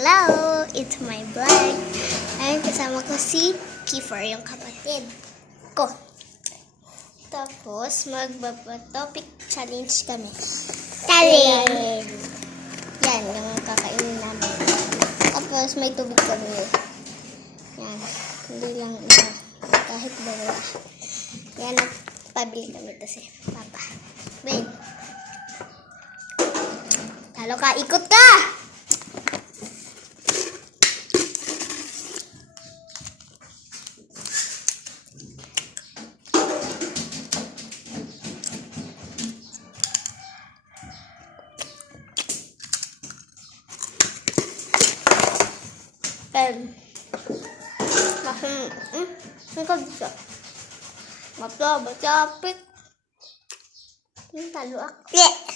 Hello! It's my vlog. Ayun, kasama ko si Kiefer, yung kapatid ko. Tapos, topic challenge kami. Challenge! Yan, yung kakainin namin. Tapos, may tubig kami. Yan, hindi lang isa. Kahit dalawa. Yan, pabili kami ito si Papa. Ben! Talo ka, ikot ka! Ang bisa. Mapla, baca apik. Talo ako.